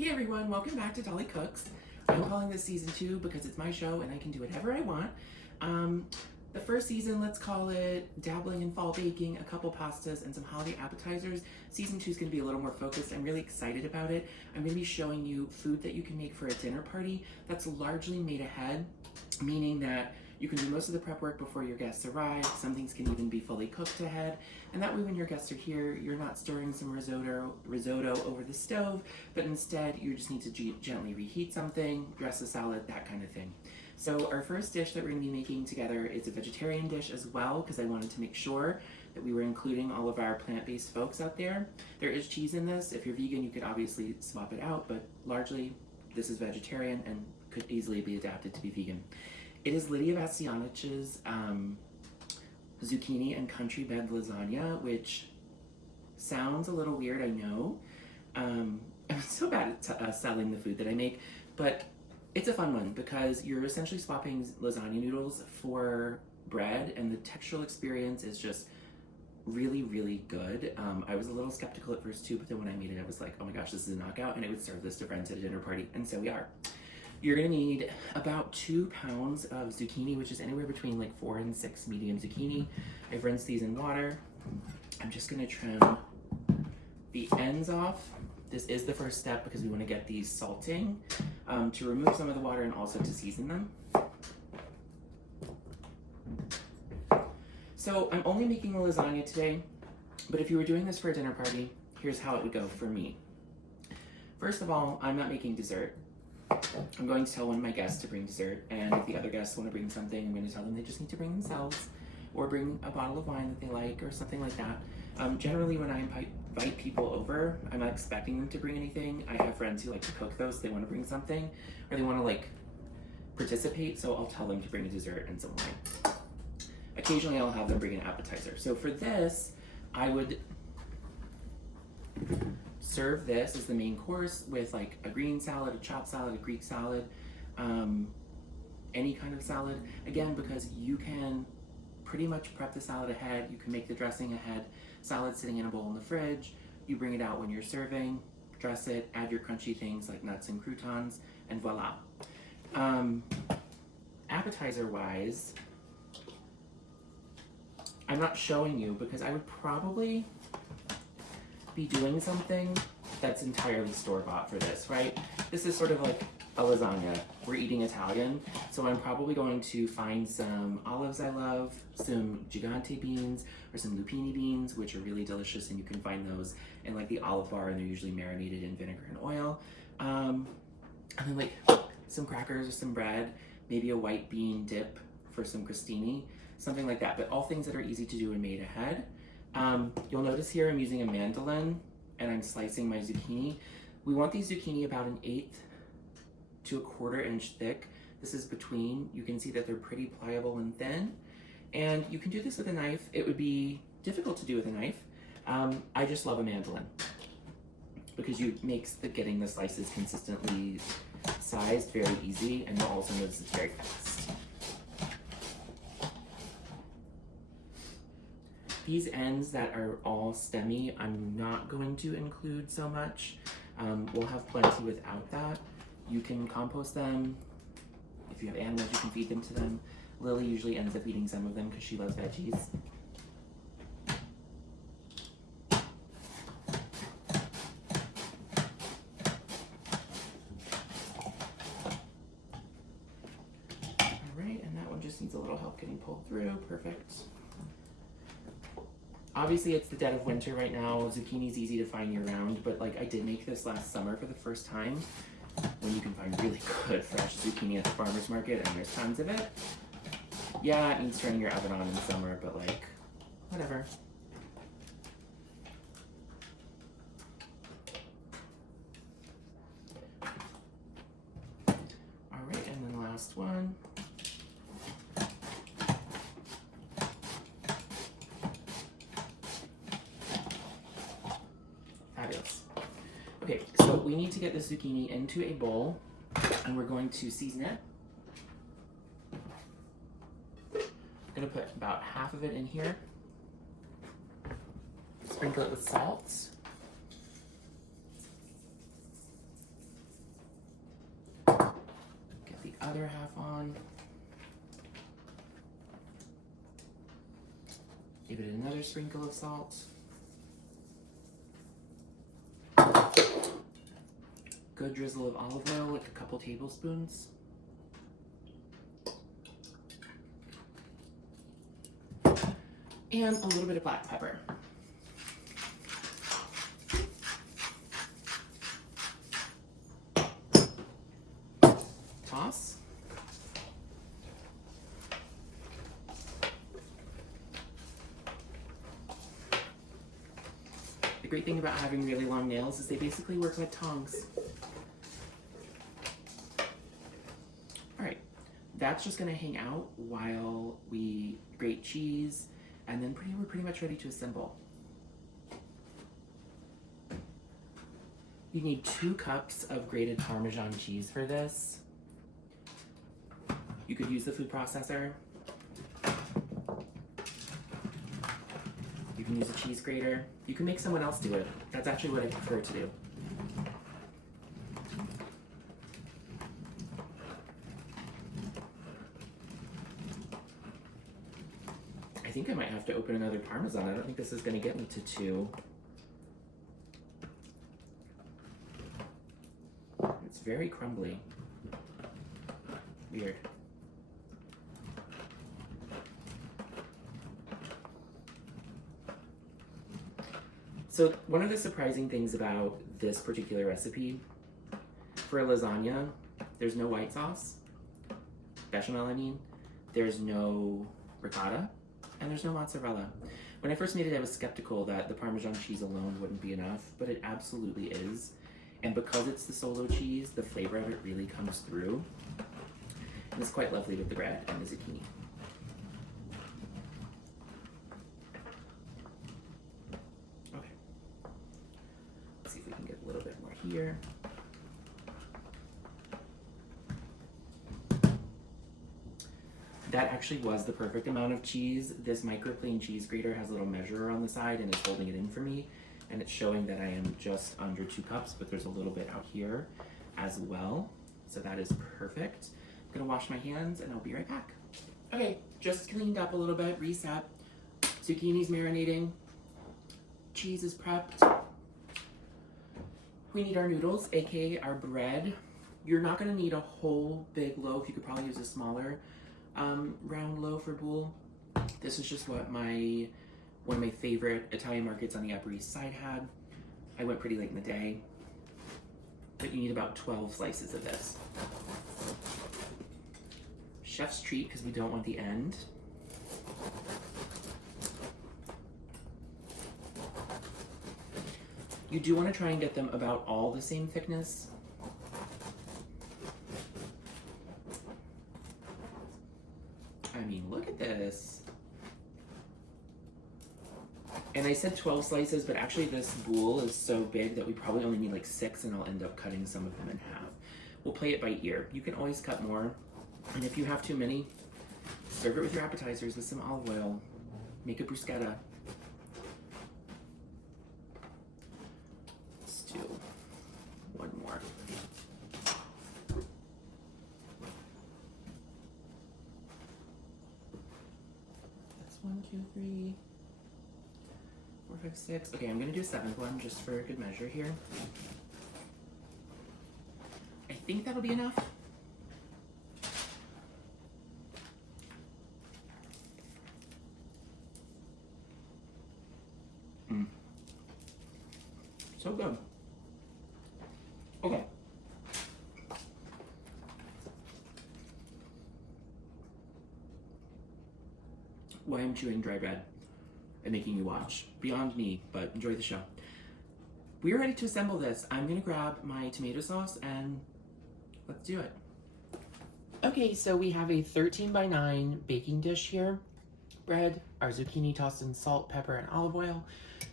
Hey everyone, welcome back to Dolly Cooks. I'm calling this season 2 because it's my show and I can do whatever I want. The first season, let's call it dabbling in fall baking, a couple pastas, and some holiday appetizers. Season 2 is going to be a little more focused. I'm really excited about it. I'm going to be showing you food that you can make for a dinner party that's largely made ahead, meaning that you can do most of the prep work before your guests arrive. Some things can even be fully cooked ahead. And that way when your guests are here, you're not stirring some risotto over the stove, but instead you just need to gently reheat something, dress a salad, that kind of thing. So our first dish that we're gonna be making together is a vegetarian dish as well, because I wanted to make sure that we were including all of our plant-based folks out there. There is cheese in this. If you're vegan, you could obviously swap it out, but largely this is vegetarian and could easily be adapted to be vegan. It is Lidia Bastianich's zucchini and country bed lasagna, which sounds a little weird, I know. I'm so bad at selling the food that I make, but it's a fun one because you're essentially swapping lasagna noodles for bread, and the textural experience is just really, really good. I was a little skeptical at first too, but then when I made it, I was like, oh my gosh, this is a knockout, and I would serve this to friends at a dinner party, and so we are. You're gonna need about 2 pounds of zucchini, which is anywhere between like 4 and 6 medium zucchini. I've rinsed these in water. I'm just gonna trim the ends off. This is the first step because we wanna get these salting to remove some of the water and also to season them. So I'm only making the lasagna today, but if you were doing this for a dinner party, here's how it would go for me. First of all, I'm not making dessert. I'm going to tell one of my guests to bring dessert, and if the other guests want to bring something, I'm going to tell them they just need to bring themselves, or bring a bottle of wine that they like, or something like that. Generally, when I invite people over, I'm not expecting them to bring anything. I have friends who like to cook those, so they want to bring something, or they want to like participate, so I'll tell them to bring a dessert and some wine. Occasionally, I'll have them bring an appetizer. So for this, I would serve this as the main course with like a green salad, a chopped salad, a Greek salad, any kind of salad. Again, because you can pretty much prep the salad ahead, you can make the dressing ahead, salad sitting in a bowl in the fridge, you bring it out when you're serving, dress it, add your crunchy things like nuts and croutons, and voila. Appetizer-wise, I'm not showing you because I would probably be doing something that's entirely store-bought for this, right? This is sort of like a lasagna. We're eating Italian, so I'm probably going to find some olives I love, some gigante beans, or some lupini beans, which are really delicious, and you can find those in like the olive bar, and they're usually marinated in vinegar and oil. And then like some crackers or some bread, maybe a white bean dip for some crostini, something like that, but all things that are easy to do and made ahead. You'll notice here I'm using a mandolin and I'm slicing my zucchini. We want these zucchini about 1/8 to 1/4 inch thick. This is between. You can see that they're pretty pliable and thin. And you can do this with a knife. It would be difficult to do with a knife. I just love a mandolin because it makes getting the slices consistently sized very easy, and you'll also notice it's very fast. These ends that are all stemmy, I'm not going to include so much. We'll have plenty without that. You can compost them. If you have animals, you can feed them to them. Lily usually ends up eating some of them because she loves veggies. All right, and that one just needs a little help getting pulled through. Perfect. Obviously, it's the dead of winter right now. Zucchini's easy to find year-round, but like I did make this last summer for the first time when you can find really good fresh zucchini at the farmer's market, and there's tons of it. Yeah, it means turning your oven on in summer, but like, whatever. All right, and then last one. Fabulous. Okay, so we need to get the zucchini into a bowl, and we're going to season it. I'm gonna put about half of it in here. Sprinkle it with salt. other half on. Give it another sprinkle of salt. Good drizzle of olive oil, like a couple tablespoons. And a little bit of black pepper. Toss. The great thing about having really long nails is they basically work like tongs. All right, that's just gonna hang out while we grate cheese, and then we're pretty much ready to assemble. You need 2 cups of grated Parmesan cheese for this. You could use the food processor. You can use a cheese grater. You can make someone else do it. That's actually what I prefer to do. I think I might have to open another Parmesan. I don't think this is gonna get me to 2. It's very crumbly. Weird. So one of the surprising things about this particular recipe, for a lasagna, there's no white sauce, bechamel I mean, there's no ricotta, and there's no mozzarella. When I first made it, I was skeptical that the Parmesan cheese alone wouldn't be enough, but it absolutely is. And because it's the solo cheese, the flavor of it really comes through. And it's quite lovely with the bread and the zucchini. Okay. Let's see if we can get a little bit more here. That actually was the perfect amount of cheese. This microplane cheese grater has a little measurer on the side and it's holding it in for me. And it's showing that I am just under 2 cups, but there's a little bit out here as well. So that is perfect. I'm gonna wash my hands and I'll be right back. Okay, just cleaned up a little bit, reset. Zucchini's marinating. Cheese is prepped. We need our noodles, aka our bread. You're not gonna need a whole big loaf. You could probably use a smaller round loaf or boule. This is just what one of my favorite Italian markets on the Upper East Side had. I went pretty late in the day, but you need about 12 slices of this. Chef's treat, because we don't want the end. You do want to try and get them about all the same thickness. I mean, look at this. And I said 12 slices, but actually this boule is so big that we probably only need like 6, and I'll end up cutting some of them in half. We'll play it by ear. You can always cut more. And if you have too many, serve it with your appetizers with some olive oil. Make a bruschetta. Let's do one more. That's 1, 2, 3, 4, 5, 6. Okay, I'm gonna do a 7th one just for good measure here. I think that'll be enough. So good. Okay. Why I'm chewing dry bread and making you watch. Beyond me, but enjoy the show. We're ready to assemble this. I'm gonna grab my tomato sauce and let's do it. Okay, so we have a 13x9 baking dish here. Bread, our zucchini tossed in salt, pepper, and olive oil,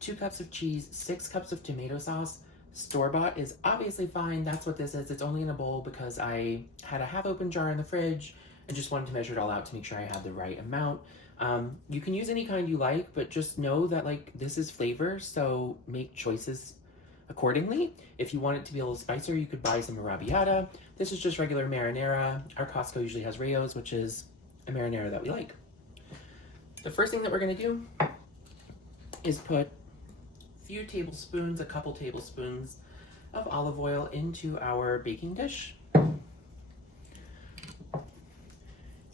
2 cups of cheese, 6 cups of tomato sauce. Store-bought is obviously fine. That's what this is. It's only in a bowl because I had a half-open jar in the fridge and just wanted to measure it all out to make sure I had the right amount. You can use any kind you like, but just know that like this is flavor, so make choices accordingly. If you want it to be a little spicier, you could buy some arrabbiata. This is just regular marinara. Our Costco usually has Rayo's, which is a marinara that we like. The first thing that we're gonna do is put a couple tablespoons of olive oil into our baking dish.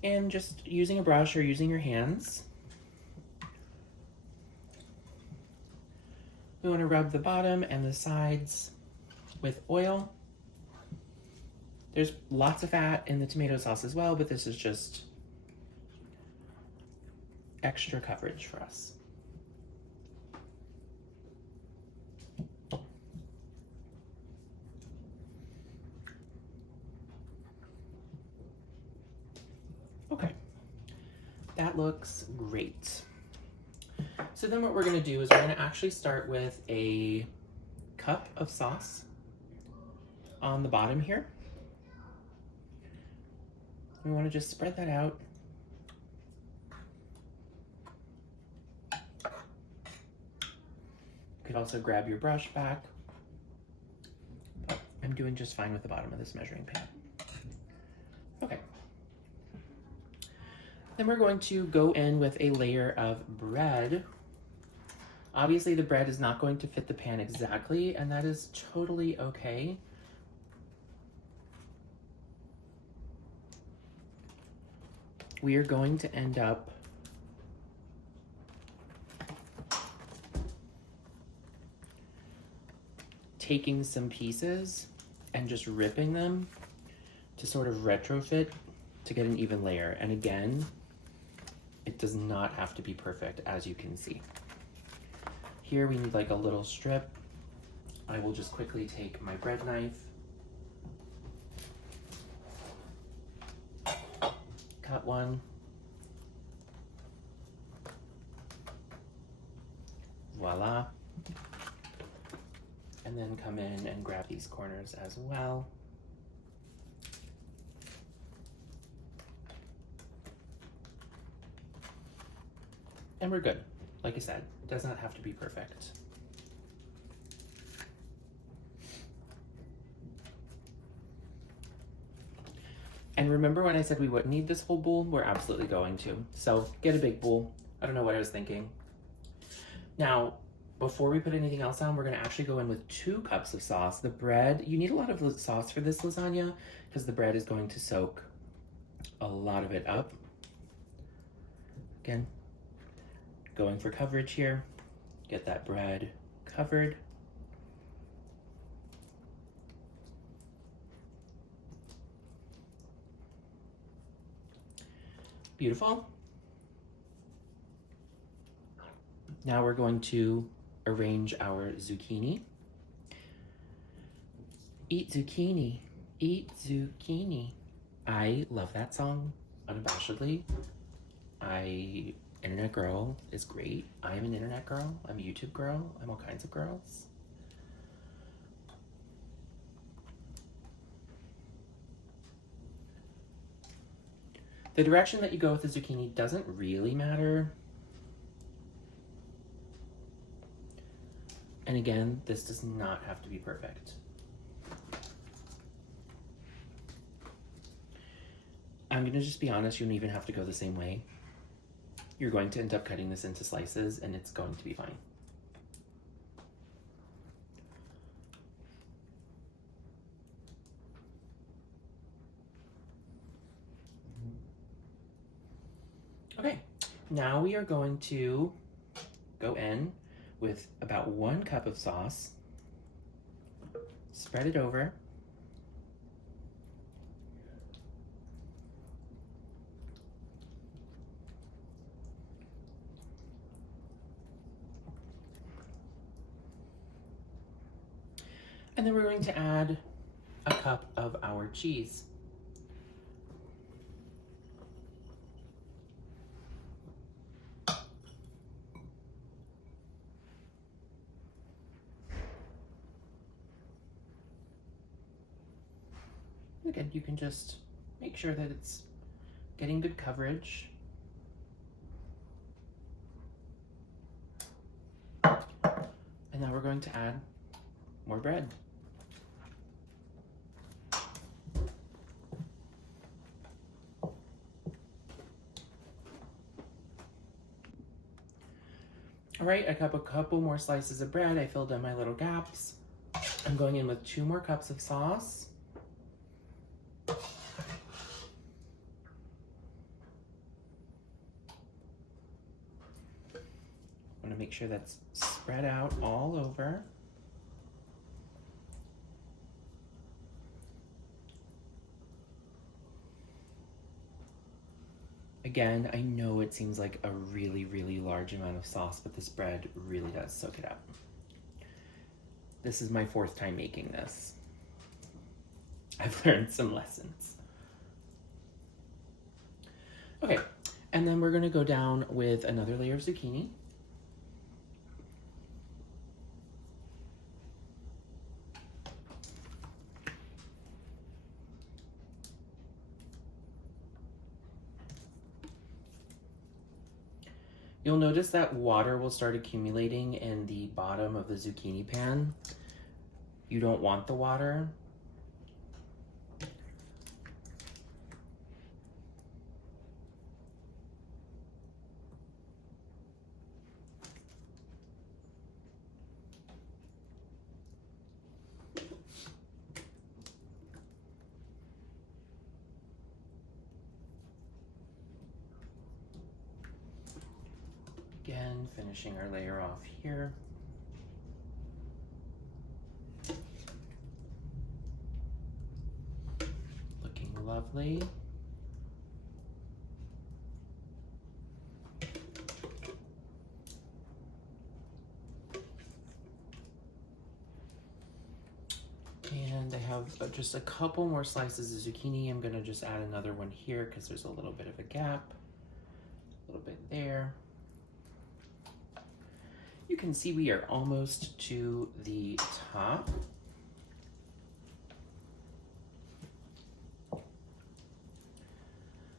And just using a brush or using your hands, we want to rub the bottom and the sides with oil. There's lots of fat in the tomato sauce as well, but this is just extra coverage for us. Okay, that looks great. So then what we're gonna do is we're gonna actually start with a cup of sauce on the bottom here. We wanna just spread that out. You could also grab your brush back, but I'm doing just fine with the bottom of this measuring pan. Okay. Then we're going to go in with a layer of bread. Obviously the bread is not going to fit the pan exactly, and that is totally okay. We are going to end up taking some pieces and just ripping them to sort of retrofit to get an even layer. And again, it does not have to be perfect, as you can see. Here we need like a little strip. I will just quickly take my bread knife, cut one, voila, and then come in and grab these corners as well. And we're good. Like I said, it does not have to be perfect. And remember when I said we wouldn't need this whole bowl? We're absolutely going to. So get a big bowl. I don't know what I was thinking. Now, before we put anything else on, we're gonna actually go in with 2 cups of sauce. The bread, you need a lot of sauce for this lasagna because the bread is going to soak a lot of it up. Again, going for coverage here. Get that bread covered. Beautiful. Now we're going to arrange our zucchini. Eat zucchini, eat zucchini. I love that song, unabashedly. Internet girl is great. I'm an internet girl. I'm a YouTube girl. I'm all kinds of girls. The direction that you go with the zucchini doesn't really matter. And again, this does not have to be perfect. I'm gonna just be honest, you don't even have to go the same way. You're going to end up cutting this into slices and it's going to be fine. Okay, now we are going to go in with about 1 cup of sauce, spread it over, and then we're going to add a cup of our cheese. Again, you can just make sure that it's getting good coverage. And now we're going to add more bread. All right, I cut a couple more slices of bread. I filled in my little gaps. I'm going in with 2 more cups of sauce. I want to make sure that's spread out all over. Again, I know it seems like a really, really large amount of sauce, but this bread really does soak it up. This is my 4th time making this. I've learned some lessons. Okay, and then we're gonna go down with another layer of zucchini. You'll notice that water will start accumulating in the bottom of the zucchini pan. You don't want the water. Again, finishing our layer off here. Looking lovely. And I have just a couple more slices of zucchini. I'm gonna just add another one here because there's a little bit of a gap. A little bit there. You can see we are almost to the top.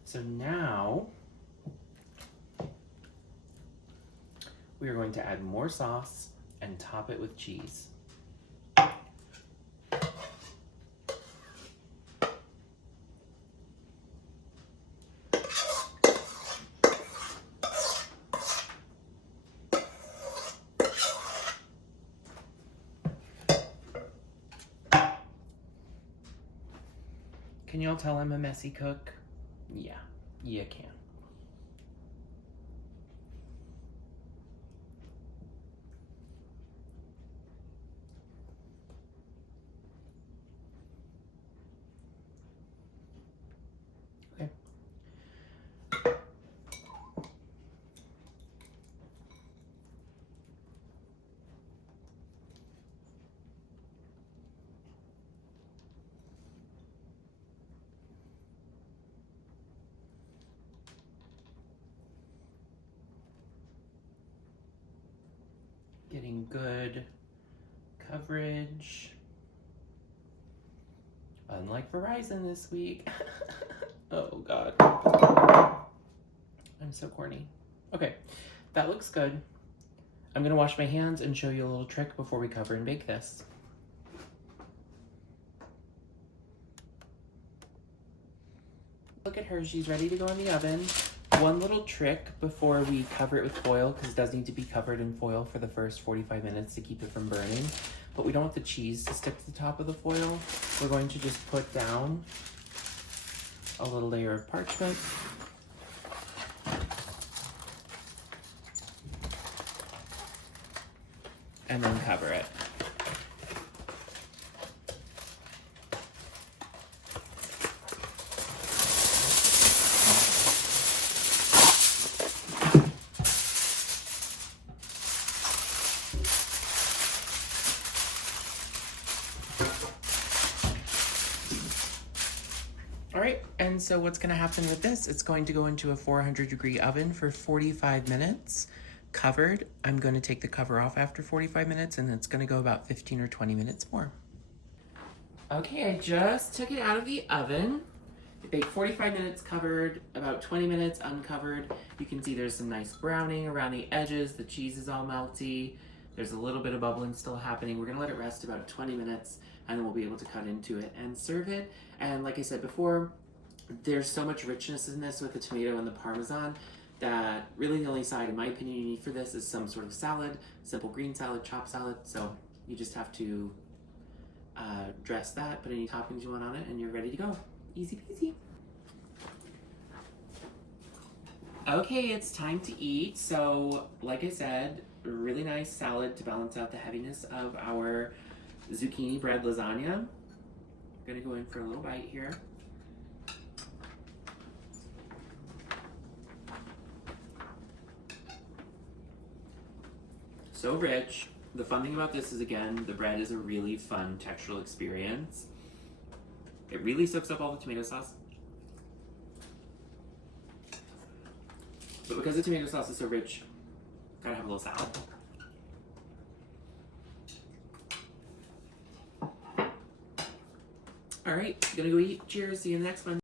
So now we are going to add more sauce and top it with cheese. Can y'all tell I'm a messy cook? Yeah, you can. Okay. Getting good coverage. Unlike Verizon this week. Oh God. I'm so corny. Okay, that looks good. I'm gonna wash my hands and show you a little trick before we cover and bake this. Look at her, she's ready to go in the oven. One little trick before we cover it with foil, because it does need to be covered in foil for the first 45 minutes to keep it from burning, but we don't want the cheese to stick to the top of the foil. We're going to just put down a little layer of parchment. And then cover it. All right, and so what's gonna happen with this, it's going to go into a 400-degree oven for 45 minutes, covered. I'm gonna take the cover off after 45 minutes, and it's gonna go about 15 or 20 minutes more. Okay, I just took it out of the oven. It baked 45 minutes covered, about 20 minutes uncovered. You can see there's some nice browning around the edges. The cheese is all melty. There's a little bit of bubbling still happening. We're gonna let it rest about 20 minutes and then we'll be able to cut into it and serve it. And like I said before, there's so much richness in this with the tomato and the Parmesan that really the only side, in my opinion, you need for this is some sort of salad, simple green salad, chopped salad. So you just have to dress that, put any toppings you want on it, and you're ready to go. Easy peasy. Okay, it's time to eat. So, like I said, a really nice salad to balance out the heaviness of our zucchini bread lasagna. I'm gonna go in for a little bite here. So rich. The fun thing about this is, again, the bread is a really fun textural experience. It really soaks up all the tomato sauce. But because the tomato sauce is so rich, gotta have a little salad. All right, gonna go eat. Cheers, see you in the next one.